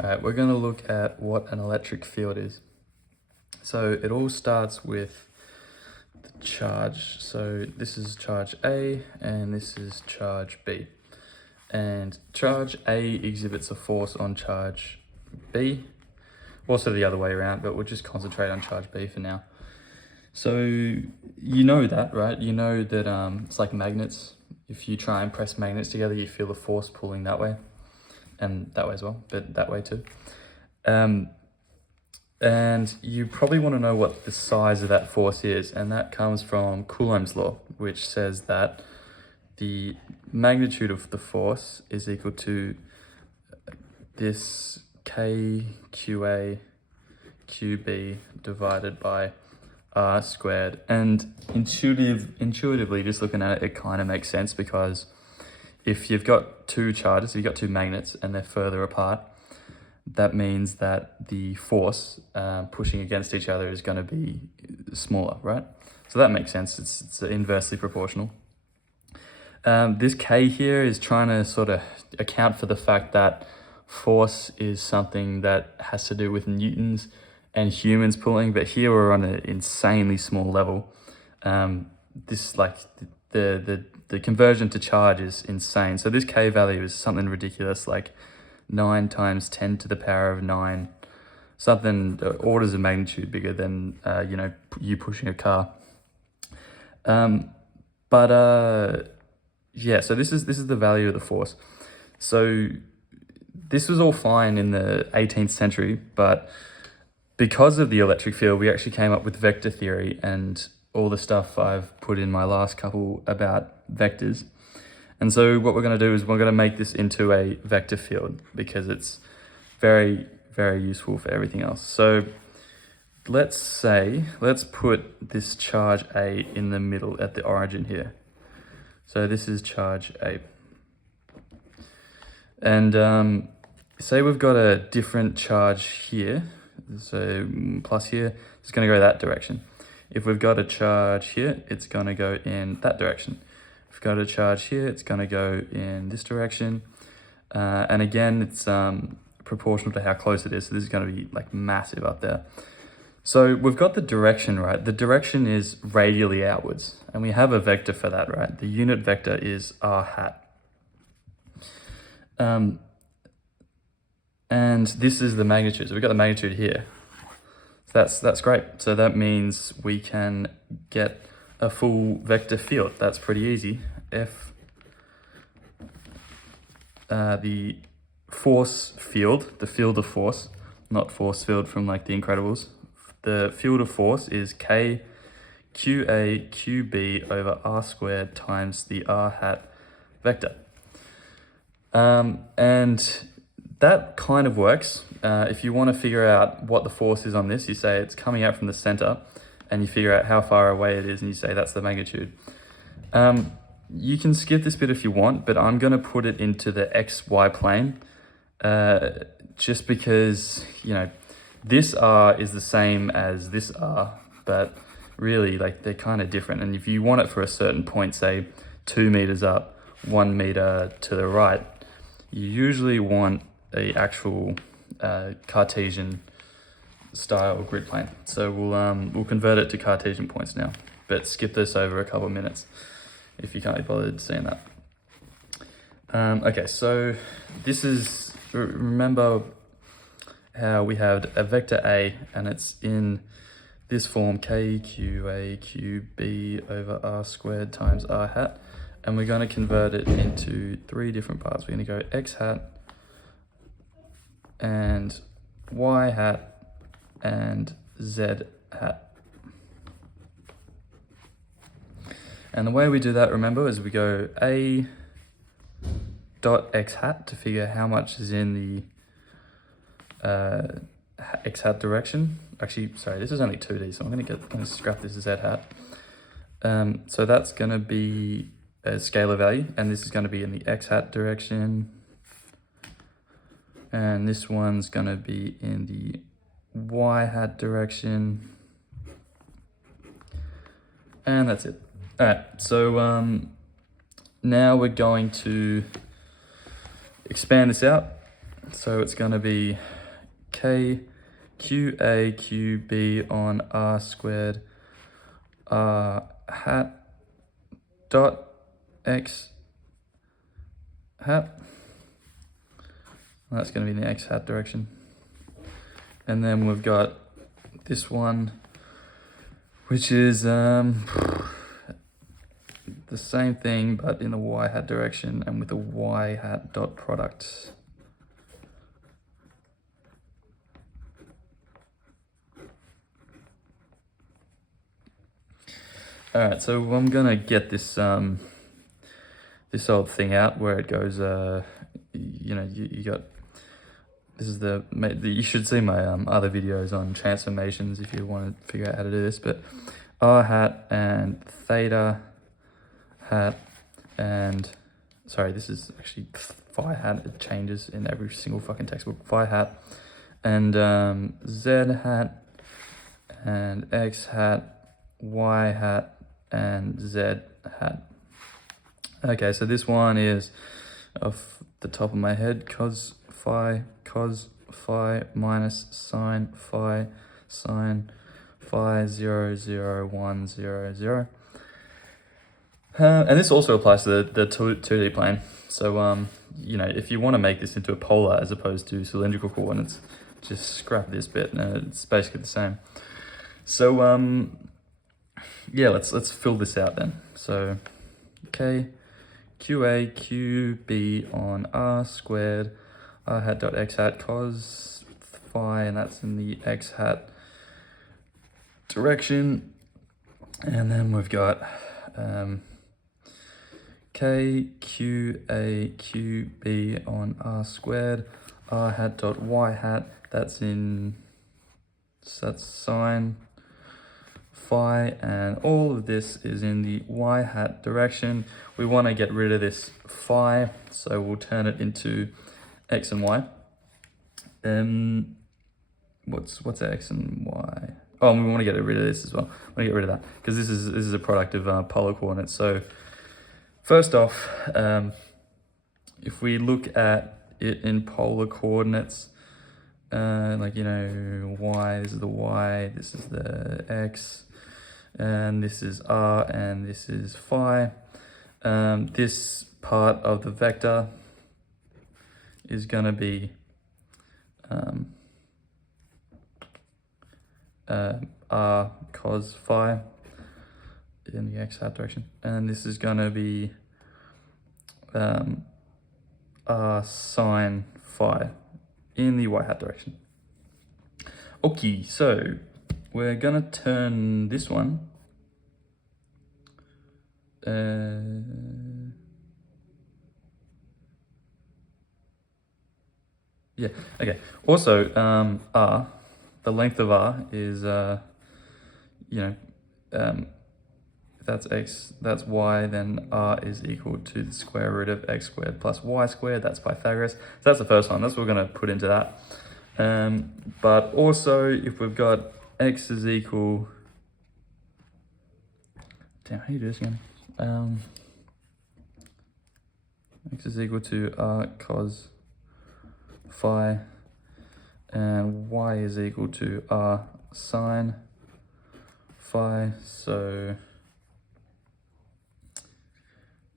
All right, we're going to look at what an electric field is. So it all starts with the charge. So this is charge A and this is charge B. And charge A exhibits a force on charge B. Also the other way around, but we'll just concentrate on charge B for now. So you know that, right? You know that it's like magnets. If you try and press magnets together, you feel the force pulling that way. And that way as well, but that way too. And you probably want to know what the size of that force is, and that comes from Coulomb's law, which says that the magnitude of the force is equal to this KQA QB divided by R squared. And intuitively, just looking at it, it kind of makes sense, because if you've got two charges, you've got two magnets and they're further apart, that means that the force pushing against each other is going to be smaller, right? So that makes sense. It's inversely proportional. This K here is trying to sort of account for the fact that force is something that has to do with newtons and humans pulling, but here we're on an insanely small level. This like the conversion to charge is insane. So this K value is something ridiculous, like 9 times 10 to the power of 9, something orders of magnitude bigger than you pushing a car. Yeah, so this is the value of the force. So this was all fine in the 18th century, but because of the electric field, we actually came up with vector theory and all the stuff I've put in my last couple about vectors. And so what we're going to do is we're going to make this into a vector field, because it's very, very useful for everything else. So let's put this charge A in the middle at the origin here. So this is charge A. And say we've got a different charge here. So plus here, it's going to go that direction. If we've got a charge here, it's going to go in that direction. If we've got a charge here, it's going to go in this direction. And again, it's proportional to how close it is. So this is going to be like massive up there. So we've got the direction, right? The direction is radially outwards, and we have a vector for that, right? The unit vector is r hat. And this is the magnitude. So we've got the magnitude here. So that's great. So that means we can get a full vector field. That's pretty easy. If the force field, the field of force, not force field from like The Incredibles, the field of force is K QA QB over R squared times the R hat vector. And that kind of works. If you want to figure out what the force is on this, you say it's coming out from the center, and you figure out how far away it is, and you say that's the magnitude. You can skip this bit if you want, but I'm going to put it into the XY plane, just because, this R is the same as this R, but really like they're kind of different. And if you want it for a certain point, say 2 meters up, 1 meter to the right, you usually want a actual Cartesian style grid plane. So we'll convert it to Cartesian points now, but skip this over a couple of minutes if you can't be bothered seeing that. Okay, so this is, remember how we had a vector A, and it's in this form, K Q A Q B over R squared times R hat. And we're going to convert it into 3 different parts. We're going to go X hat and Y hat and Z hat. And the way we do that, remember, is we go A dot X hat to figure how much is in the X hat direction. Actually, sorry, this is only 2D, so I'm going to scrap this Z hat. So that's going to be a scalar value, and this is going to be in the X hat direction, and this one's going to be in the Y hat direction, and that's it. All right, so now we're going to expand this out So it's going to be k qa qb on r squared r hat dot x hat. That's going to be in the x hat direction. And then we've got this one, which is the same thing, but in the y hat direction and with a y hat dot product. All right, so I'm gonna get this this old thing out where it goes. You know, you got this is you should see my other videos on transformations if you want to figure out how to do this. But r hat and theta hat and sorry, this is actually phi hat. It changes in every single fucking textbook. Phi hat and z hat and x hat, y hat and z hat. Okay, so this one is off the top of my head, cos phi minus sine phi 0 0 1 0 0. And this also applies to the 2D plane. So you know, if you want to make this into a polar as opposed to cylindrical coordinates, just scrap this bit and it's basically the same. So yeah, let's fill this out then. So k qa qb on r squared r hat dot x hat cos phi, and that's in the x hat direction. And then we've got k qa qb on r squared r hat dot y hat, that's sine phi, and all of this is in the y hat direction. We want to get rid of this phi, so we'll turn it into x and y. What's x and y? Oh, we want to get rid of this as well. We want to get rid of that because this is a product of polar coordinates. So first off, if we look at it in polar coordinates, like, you know, y, this is the y, this is the x, and this is r, and this is phi. This part of the vector is going to be r cos phi in the x hat direction, and this is going to be r sine phi in the y hat direction. Okay, so we're gonna turn this one yeah, okay. Also, r, the length of r is you know, if that's x, that's y, then r is equal to the square root of x squared plus y squared. That's Pythagoras. So that's the first one. That's what we're going to put into that. But also, if we've got x is equal... Damn, how do you do this again? X is equal to r cos phi, and y is equal to r sine phi. So...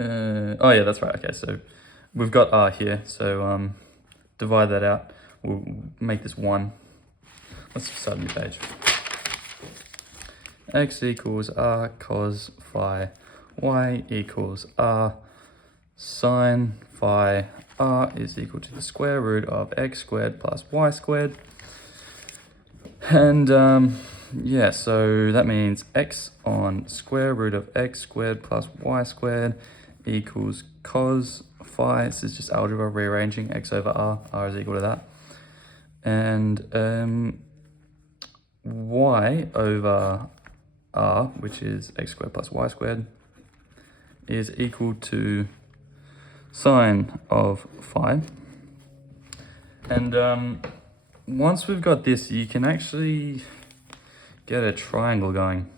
oh yeah, that's right. Okay, so we've got r here, so divide that out. We'll make this 1. Let's start a new page. X equals r cos phi, y equals r sine phi, r is equal to the square root of x squared plus y squared. And yeah, so that means x on square root of x squared plus y squared equals cos phi. This is just algebra, rearranging x over r is equal to that. And y over r, which is x squared plus y squared, is equal to sine of phi. And once we've got this, you can actually get a triangle going.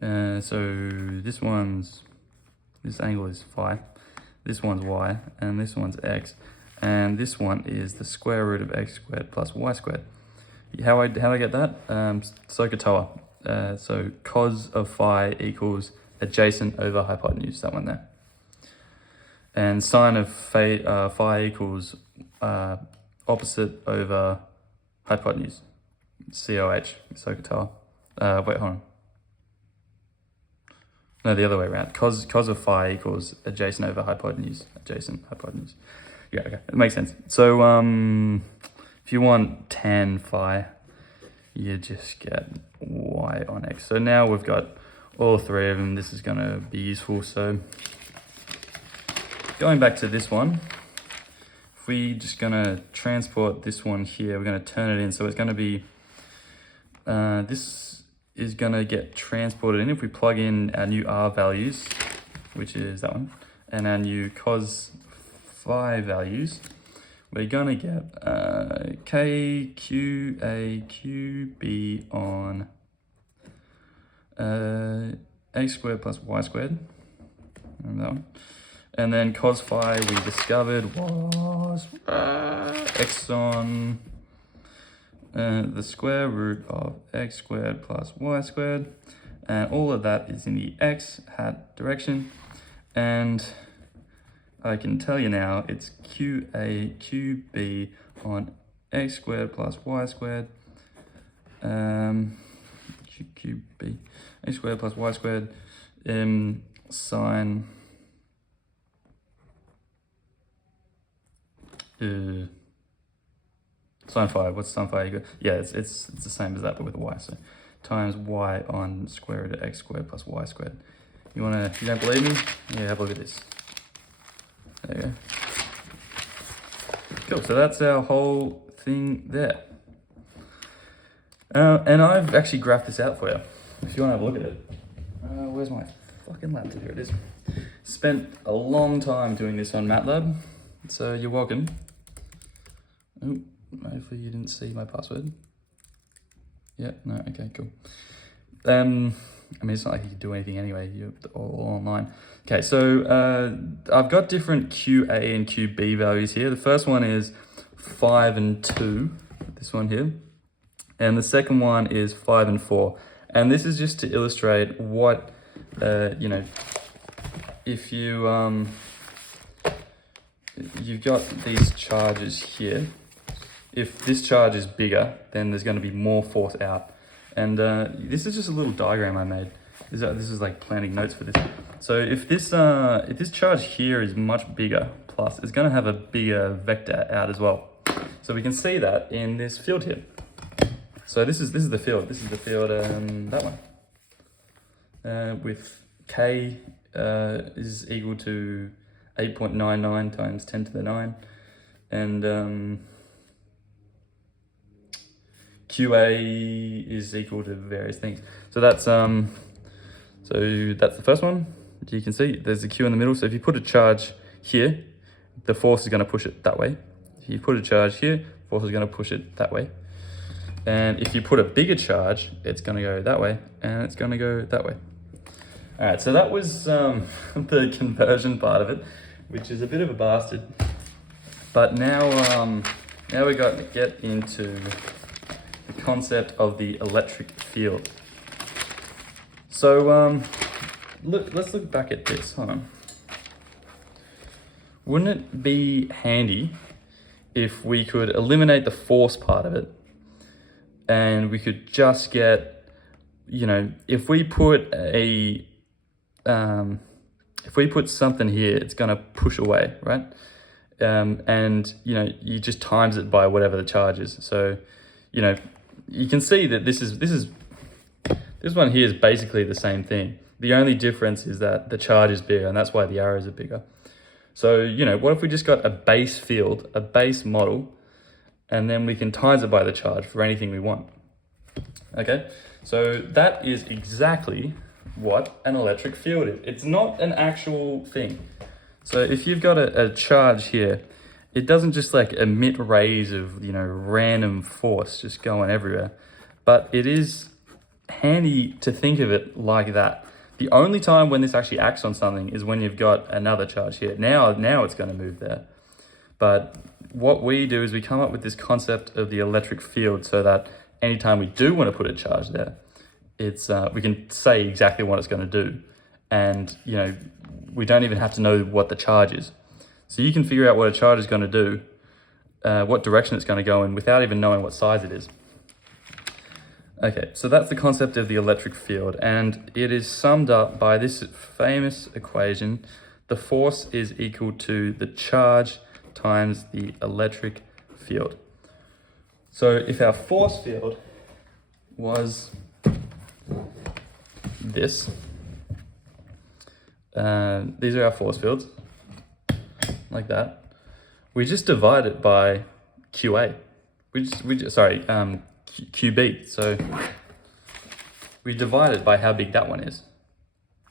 So this angle is phi, this one's y, and this one's x, and this one is the square root of x squared plus y squared. How I get that? SOHCAHTOA. So cos of phi equals adjacent over hypotenuse, that one there. And sine of phi equals opposite over hypotenuse, COH, SOHCAHTOA. Wait, hold on. No, the other way around. Cos of phi equals adjacent over hypotenuse, adjacent hypotenuse. Yeah, okay, it makes sense. So if you want tan phi, you just get y on x. So now we've got all three of them. This is going to be useful. So going back to this one, if we just going to transport this one here, we're going to turn it in. So it's going to be, this is going to get transported in. If we plug in our new r values, which is that one, and our new cos phi values, we're going to get k, q, a, q, b on x squared plus y squared. Remember that one? And then cos phi we discovered was x on the square root of x squared plus y squared. And all of that is in the x hat direction. And I can tell you now it's qa qb on x squared plus y squared. Qb x squared plus y squared sine sine phi. What's sine phi equal? Yeah, it's the same as that, but with a y. So times y on square root of x squared plus y squared. You don't believe me? Yeah, have a look at this. There you go. Cool. So that's our whole thing there. And I've actually graphed this out for you. If you want to have a look at it. Where's my fucking laptop? Here it is. Spent a long time doing this on MATLAB, so you're welcome. Oh, hopefully you didn't see my password. Yeah, no, okay, cool. I mean, it's not like you can do anything anyway, you're all online. Okay, so I've got different QA and QB values here. The first one is 5 and 2, this one here. And the second one is 5 and 4. And this is just to illustrate what, if you, you've got these charges here. If this charge is bigger, then there's going to be more force out. And this is just a little diagram I made. This is like planning notes for this. So if this charge here is much bigger, plus it's going to have a bigger vector out as well. So we can see that in this field here. So this is the field. This is the field, that one. With k is equal to 8.99 times 10 to the 9, and QA is equal to various things. So that's the first one. You can see there's a Q in the middle. So if you put a charge here, the force is going to push it that way. If you put a charge here, force is going to push it that way. And if you put a bigger charge, it's going to go that way, and it's going to go that way. All right, so that was the conversion part of it, which is a bit of a bastard. But now we got to get into the concept of the electric field. So let's look back at this. Hold on. Wouldn't it be handy if we could eliminate the force part of it, and we could just get, if we put something here, it's going to push away, right? And you just times it by whatever the charge is. So you can see that this one here is basically the same thing. The only difference is that the charge is bigger, and that's why the arrows are bigger. So what if we just got a base field, a base model, and then we can times it by the charge for anything we want? Okay, so that is exactly what an electric field is. It's not an actual thing. So if you've got a charge here, it doesn't just like emit rays of random force just going everywhere, but it is handy to think of it like that. The only time when this actually acts on something is when you've got another charge here. Now it's going to move there. But what we do is we come up with this concept of the electric field so that anytime we do want to put a charge there, it's we can say exactly what it's going to do. And, you know, we don't even have to know what the charge is. So you can figure out what a charge is going to do, what direction it's going to go in without even knowing what size it is. Okay, so that's the concept of the electric field, and it is summed up by this famous equation. The force is equal to the charge times the electric field. So if our force field was this, these are our force fields, like that. We just divide it by QA. QB. So we divide it by how big that one is.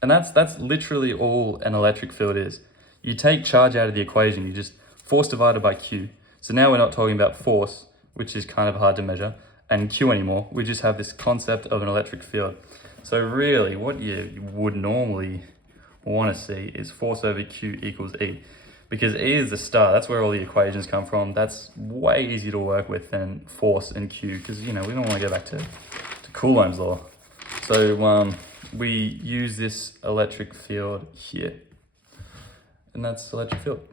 And that's literally all an electric field is. You take charge out of the equation, you just force divided by Q. So now we're not talking about force, which is kind of hard to measure, and Q anymore. We just have this concept of an electric field. So really what you would normally want to see is force over Q equals E. Because E is the star, that's where all the equations come from. That's way easier to work with than force and Q, because, you know, we don't want to go back to Coulomb's law. So we use this electric field here, and that's electric field.